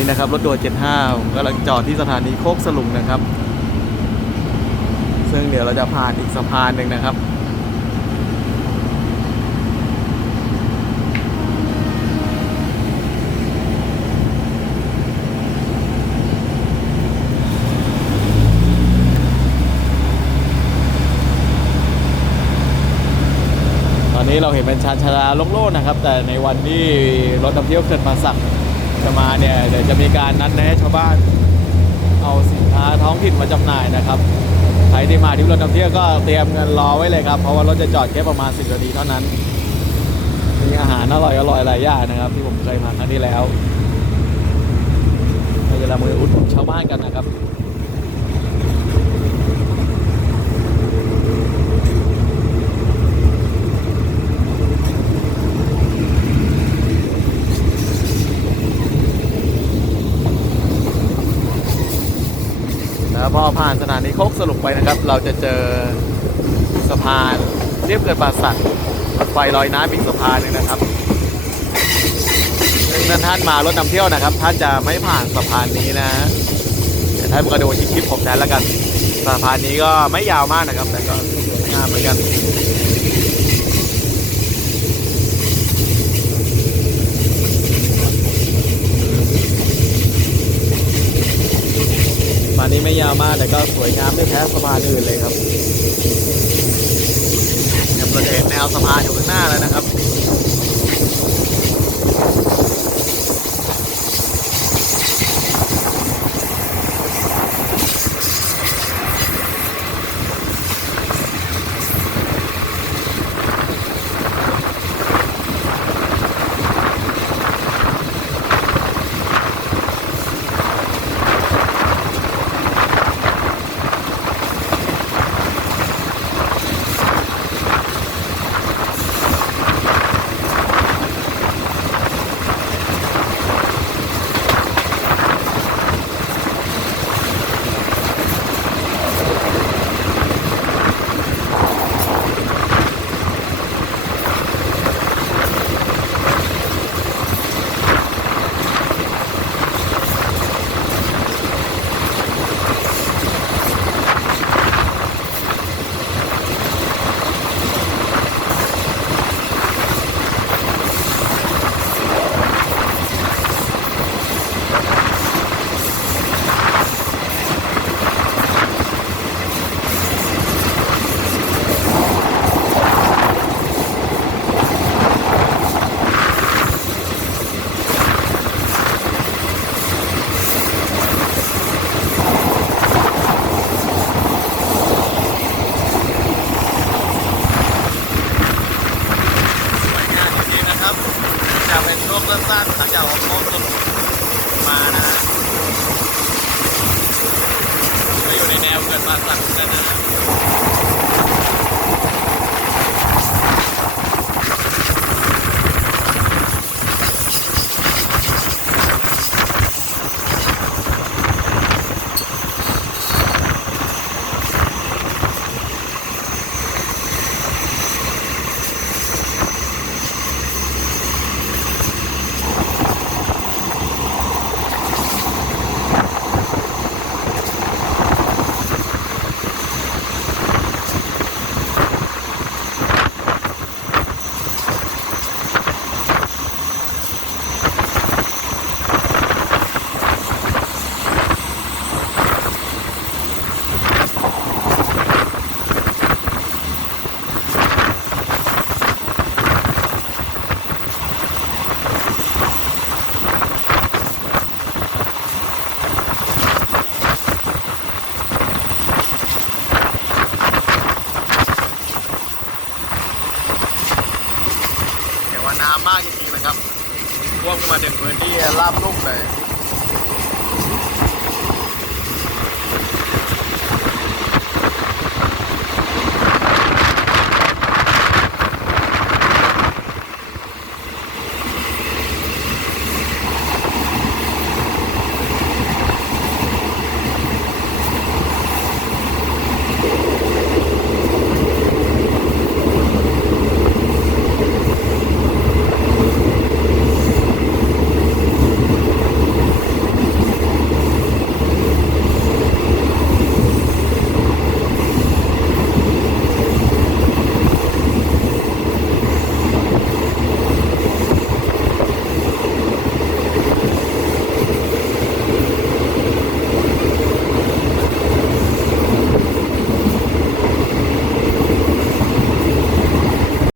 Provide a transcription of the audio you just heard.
นี้นะครับ รถด่วน75ผมกำลังจอดที่สถานีโคกสลุงนะครับ ซึ่งเดี๋ยวเราจะผ่านอีกสะพานหนึ่งนะครับตอนนี้เราเห็นเป็นชานชาลาโล่งๆนะครับ แต่ในวันที่รถนำเที่ยวเขื่อนป่าสัก จะมาเนี่ยเดี๋ยวจะมีการนัดแนะชาวบ้าน เอาสินค้าท้องถิ่นมาจำหน่ายนะครับใครที่มาที่รถนำเที่ยวก็เตรียมเงินรอไว้เลยครับ เพราะว่ารถจะจอดแค่ประมาณสิบนาทีเท่านั้น มีอาหารอร่อยอร่อยหลายอย่างนะครับ ที่ผมเคยมาครั้งที่แล้วเราจะละมืออุดชาวบ้านกันนะครับ แล้วพอผ่านสถานีโคกสรุปไปนะครับ เราจะเจอสะพานเรียบเกิดป่าสักรถไฟลอยน้ำอีกสะพานหนึงนะครับซึ่งถ้าท่านมารถนำเที่ยวนะครับท่านจะไม่ผ่านสะพานนี้นะฮะเดี๋ยวท่านกระโดดที่คลิปผมแทนแล้วกันสะพานนี้ก็ไม่ยาวมากนะครับ แต่ก็งามเหมือนกัน สะพานนี้ไม่ยาวมากแต่ก็สวยงามไม่แพ้สะพานอื่นเลยครับเราจะเห็นแนวสะพานอยู่ข้างหน้าแล้วนะครับ สั้นๆหลังจากออกโค้งสนุกมานะฮะก็อยู่ในแนวเกิดมาสั่งกันนะ น้ำมากจริงๆนะครับท่วมขึ้นมาถึงพื้นที่ราบลุ่มเลย